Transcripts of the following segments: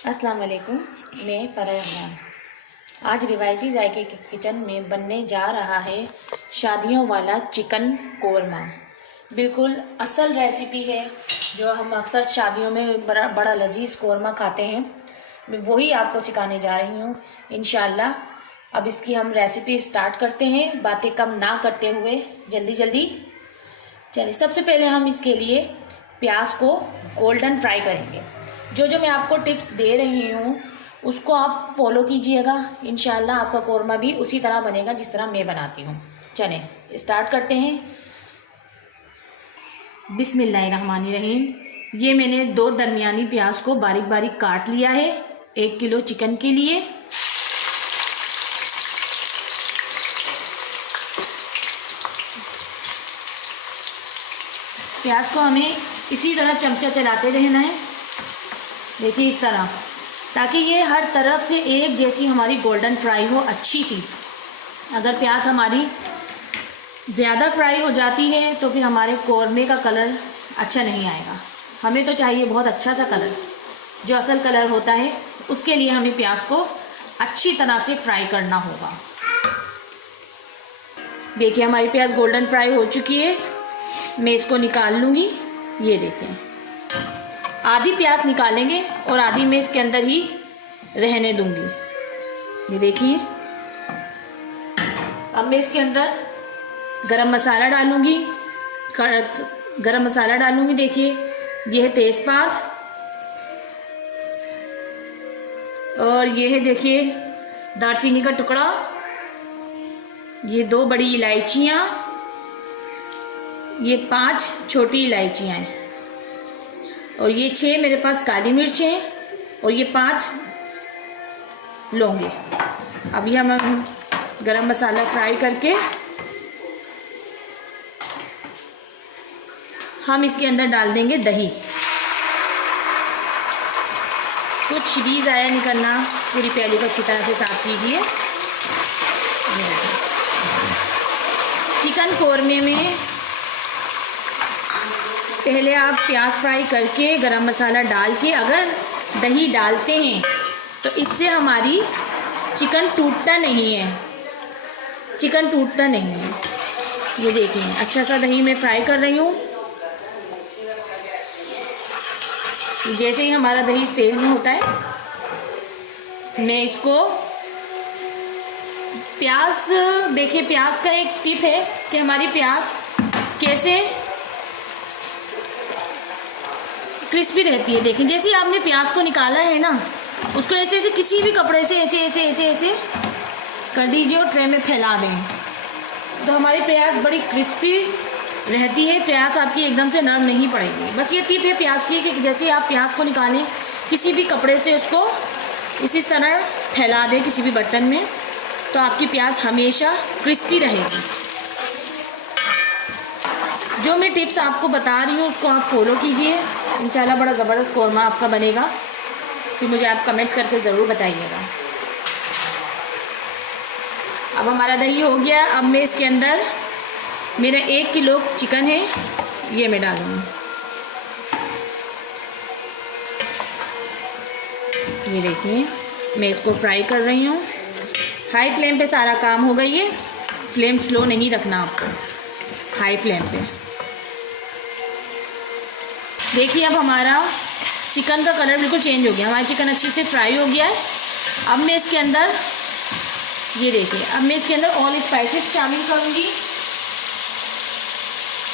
अस्सलाम वालेकुम, मैं फ़राह रहमान। आज रिवायती जायके के किचन में बनने जा रहा है शादियों वाला चिकन कोरमा। बिल्कुल असल रेसिपी है जो हम अक्सर शादियों में बड़ा लजीज कोरमा खाते हैं। मैं वही आपको सिखाने जा रही हूँ इंशाल्लाह। अब इसकी हम रेसिपी स्टार्ट करते हैं, बातें कम ना करते हुए जल्दी जल्दी। चलिए, सबसे पहले हम इसके लिए प्याज को गोल्डन फ्राई करेंगे। जो मैं आपको टिप्स दे रही हूँ उसको आप फॉलो कीजिएगा, इंशाल्लाह आपका कोरमा भी उसी तरह बनेगा जिस तरह मैं बनाती हूँ। चलें स्टार्ट करते हैं। बिस्मिल्लाहिर्रहमानिर्रहीम। ये मैंने 2 दरमियानी प्याज को बारीक बारीक काट लिया है 1 किलो चिकन के लिए। प्याज को हमें इसी तरह चमचा चलाते रहना है, देखिए इस तरह, ताकि ये हर तरफ से एक जैसी हमारी गोल्डन फ्राई हो, अच्छी सी। अगर प्याज हमारी ज़्यादा फ्राई हो जाती है तो फिर हमारे कोरमे का कलर अच्छा नहीं आएगा। हमें तो चाहिए बहुत अच्छा सा कलर, जो असल कलर होता है। उसके लिए हमें प्याज को अच्छी तरह से फ्राई करना होगा। देखिए हमारी प्याज गोल्डन फ्राई हो चुकी है, मैं इसको निकाल लूँगी। ये देखें, आधी प्याज निकालेंगे और आधी मैं इसके अंदर ही रहने दूंगी। ये देखिए, अब मैं इसके अंदर गरम मसाला डालूंगी। गरम मसाला डालूंगी, देखिए ये है तेज़पात, और ये है देखिए दालचीनी का टुकड़ा, ये 2 बड़ी इलायचियाँ, ये 5 छोटी इलायचियाँ हैं, और ये 6 मेरे पास काली मिर्च हैं, और ये 5 लौंगे। अभी हम गरम मसाला फ्राई करके हम इसके अंदर डाल देंगे दही। कुछ भी ज़ाया नहीं करना, पूरी प्याली को अच्छी तरह से साफ कीजिए। चिकन कोरमे में पहले आप प्याज फ्राई करके गरम मसाला डाल के अगर दही डालते हैं तो इससे हमारी चिकन टूटता नहीं है, चिकन टूटता नहीं है। ये देखिए अच्छा सा दही मैं फ्राई कर रही हूँ। जैसे ही हमारा दही इस तेल में होता है, मैं इसको प्याज, देखिए प्याज का एक टिप है कि हमारी प्याज कैसे क्रिस्पी रहती है। देखिए जैसे आपने प्याज को निकाला है ना, उसको ऐसे ऐसे किसी भी कपड़े से ऐसे ऐसे ऐसे ऐसे कर दीजिए और ट्रे में फैला दें, तो हमारी प्याज बड़ी क्रिस्पी रहती है। प्याज आपकी एकदम से नरम नहीं पड़ेगी। बस ये टिप है प्याज की कि जैसे आप प्याज को निकालें किसी भी कपड़े से उसको इसी तरह फैला दें किसी भी बर्तन में, तो आपकी प्याज हमेशा क्रिस्पी रहेगी। जो मैं टिप्स आपको बता रही हूँ उसको आप फॉलो कीजिए, इंशाल्लाह बड़ा ज़बरदस्त कोरमा आपका बनेगा। तो मुझे आप कमेंट्स करके ज़रूर बताइएगा। अब हमारा दही हो गया। अब मैं इसके अंदर, मेरा 1 किलो चिकन है, ये मैं डालूँगी। ये देखिए मैं इसको फ्राई कर रही हूँ। हाई फ्लेम पे सारा काम होगा। ये फ्लेम स्लो नहीं रखना आपको, हाई फ्लेम पे। देखिए अब हमारा चिकन का कलर बिल्कुल चेंज हो गया, हमारा चिकन अच्छे से फ्राई हो गया है। अब मैं इसके अंदर, ये देखिए, अब मैं इसके अंदर ऑल स्पाइसेस शामिल करूँगी।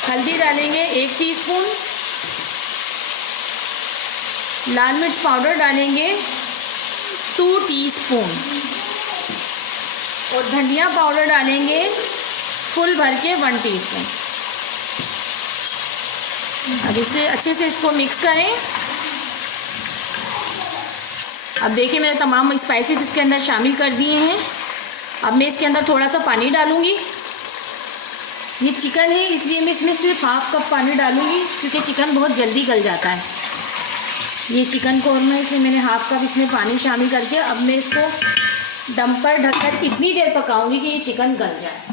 हल्दी डालेंगे 1 टीस्पून, लाल मिर्च पाउडर डालेंगे 2 टीस्पून, और धनिया पाउडर डालेंगे फुल भर के 1 टीस्पून। अब इसे अच्छे से इसको मिक्स करें। अब देखिए मैंने तमाम स्पाइसेस इसके अंदर शामिल कर दिए हैं। अब मैं इसके अंदर थोड़ा सा पानी डालूंगी। ये चिकन है इसलिए मैं इसमें सिर्फ ½ कप पानी डालूंगी, क्योंकि चिकन बहुत जल्दी गल जाता है। ये चिकन कोरमा है इसलिए मैंने ½ कप इसमें पानी शामिल करके अब मैं इसको दम पर ढककर इतनी देर पकाऊंगी कि ये चिकन गल जाए।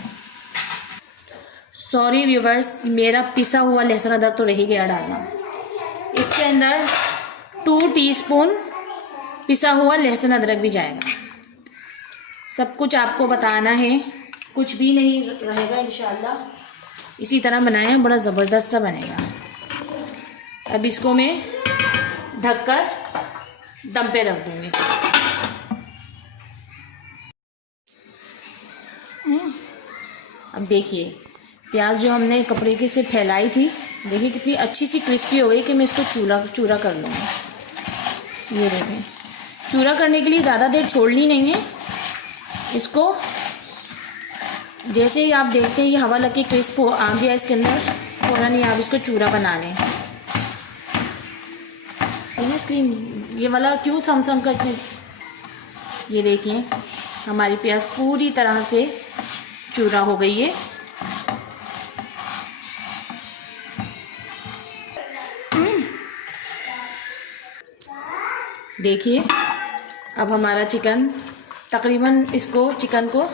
सॉरी व्यूवर्स, मेरा पिसा हुआ लहसुन अदरक तो रह ही गया डालना। इसके अंदर 2 टीस्पून पिसा हुआ लहसुन अदरक भी जाएगा। सब कुछ आपको बताना है, कुछ भी नहीं रहेगा इंशाल्लाह। इसी तरह बनाएं, बड़ा ज़बरदस्त सा बनेगा। अब इसको मैं ढककर दम पे रख दूँगी। अब देखिए प्याज जो हमने कपड़े के से फैलाई थी, देखिए कितनी अच्छी सी क्रिस्पी हो गई कि मैं इसको चूरा कर लूँगी। ये देखें, चूरा करने के लिए ज़्यादा देर छोड़नी नहीं है इसको। जैसे ही आप देखते हैं ये हवा लग के क्रिस्प हो आ गया इसके अंदर, फ़ौरन ही आप इसको चूरा बना लें। स्क्रीन ये वाला क्यों सम करते, ये देखिए हमारी प्याज पूरी तरह से चूरा हो गई है। देखिए अब हमारा चिकन तकरीबन, इसको चिकन को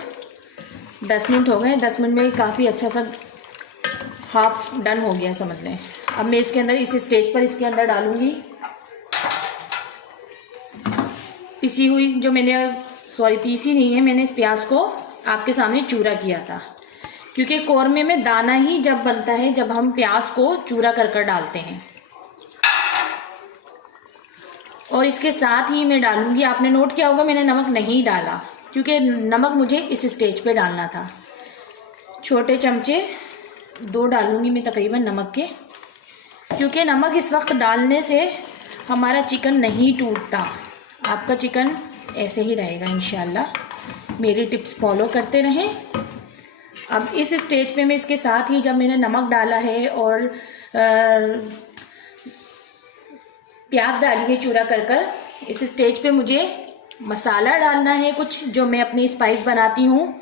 10 मिनट हो गए। 10 मिनट में काफ़ी अच्छा सा हाफ डन हो गया समझ लें। अब मैं इसके अंदर, इस स्टेज पर इसके अंदर डालूँगी पिसी हुई, जो मैंने पीसी नहीं है, मैंने इस प्याज को आपके सामने चूरा किया था। क्योंकि कौरमे में दाना ही जब बनता है जब हम प्याज को चूरा कर डालते हैं। और इसके साथ ही मैं डालूँगी, आपने नोट किया होगा मैंने नमक नहीं डाला, क्योंकि नमक मुझे इस स्टेज पे डालना था। छोटे चमचे 2 डालूँगी मैं तकरीबन नमक के, क्योंकि नमक इस वक्त डालने से हमारा चिकन नहीं टूटता। आपका चिकन ऐसे ही रहेगा इंशाल्लाह। मेरी टिप्स फॉलो करते रहें। अब इस स्टेज पे मैं इसके साथ ही, जब मैंने नमक डाला है और प्याज डाली है चूरा कर, इस स्टेज पे मुझे मसाला डालना है कुछ, जो मैं अपनी स्पाइस बनाती हूँ।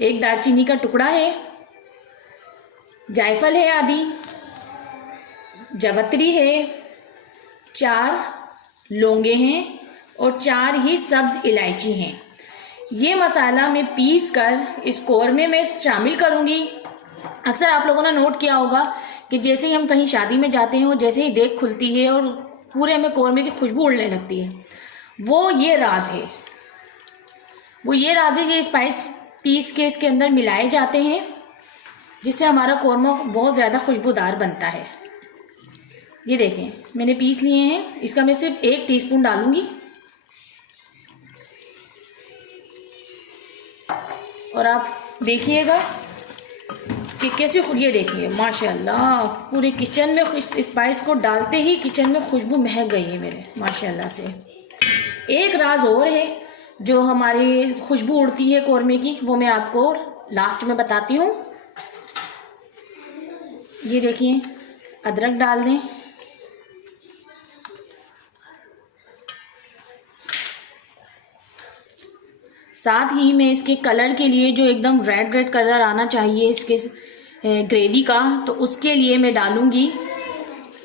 1 दालचीनी का टुकड़ा है, जायफल है आधी, जावित्री है, 4 लौंगे हैं और 4 ही सब्ज इलायची हैं। ये मसाला मैं पीस कर इस कौरमे में शामिल करूँगी। अक्सर आप लोगों ने नोट किया होगा कि जैसे ही हम कहीं शादी में जाते हैं और जैसे ही देग खुलती है और पूरे हमें कौरमे की खुशबू उड़ने लगती है, वो ये राज है। ये स्पाइस पीस के इसके अंदर मिलाए जाते हैं, जिससे हमारा कौरमा बहुत ज़्यादा खुशबूदार बनता है। ये देखें मैंने पीस लिए हैं, इसका मैं सिर्फ 1 टीस्पून डालूंगी। और आप देखिएगा कि कैसे, ये देखिए माशाल्लाह पूरे किचन में स्पाइस को डालते ही किचन में खुशबू महक गई है मेरे माशाल्लाह से। एक राज और है जो हमारी खुशबू उड़ती है कौरमे की, वो मैं आपको लास्ट में बताती हूँ। ये देखिए अदरक डाल दें, साथ ही मैं इसके कलर के लिए, जो एकदम रेड कलर आना चाहिए इसके ग्रेवी का, तो उसके लिए मैं डालूँगी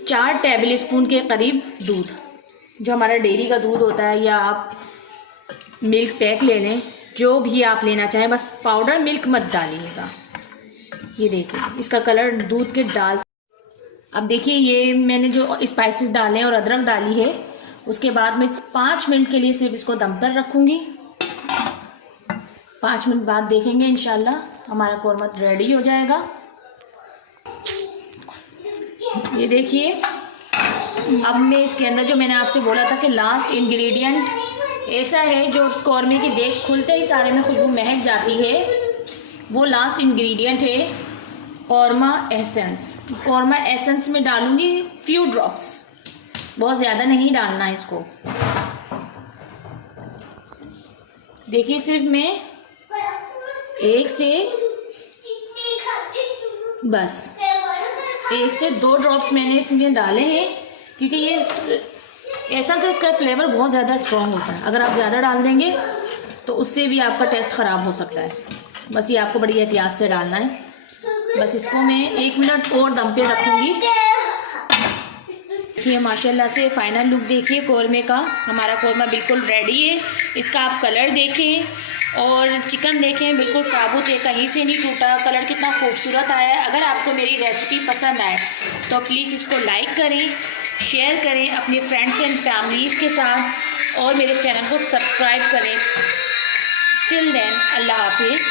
4 टेबल स्पून के करीब दूध, जो हमारा डेयरी का दूध होता है, या आप मिल्क पैक ले लें, जो भी आप लेना चाहें, बस पाउडर मिल्क मत डालिएगा। ये देखिए इसका कलर दूध के डाल। अब देखिए ये मैंने जो स्पाइसेस डाले और अदरक डाली है, उसके बाद मैं 5 मिनट के लिए सिर्फ इसको दम पर रखूँगी। 5 मिनट बाद देखेंगे इंशाल्लाह हमारा कौरमा रेडी हो जाएगा। ये देखिए अब मैं इसके अंदर, जो मैंने आपसे बोला था कि लास्ट इंग्रेडिएंट ऐसा है जो कौरमे की देख खुलते ही सारे में खुशबू महक जाती है, वो लास्ट इंग्रेडिएंट है कौरमा एसेंस। कौरमा एसेंस में डालूंगी फ्यू ड्रॉप्स, बहुत ज़्यादा नहीं डालना है इसको। देखिए सिर्फ मैं 1 से 2 ड्रॉप्स मैंने इसमें डाले हैं, क्योंकि ये एसेंस है, इसका फ्लेवर बहुत ज़्यादा स्ट्रॉन्ग होता है। अगर आप ज़्यादा डाल देंगे तो उससे भी आपका टेस्ट ख़राब हो सकता है। बस ये आपको बड़ी एहतियात से डालना है। बस इसको मैं 1 मिनट और दम पे रखूँगी। देखिए माशाल्लाह से फ़ाइनल लुक देखिए कौरमे का। हमारा कौरमा बिल्कुल रेडी है। इसका आप कलर देखें और चिकन देखें, बिल्कुल साबुत है, कहीं से नहीं टूटा। कलर कितना खूबसूरत आया है। अगर आपको मेरी रेसिपी पसंद आए तो प्लीज़ इसको लाइक करें, शेयर करें अपने फ्रेंड्स एंड फैमिलीज़ के साथ, और मेरे चैनल को सब्सक्राइब करें। टिल देन अल्लाह हाफिज़।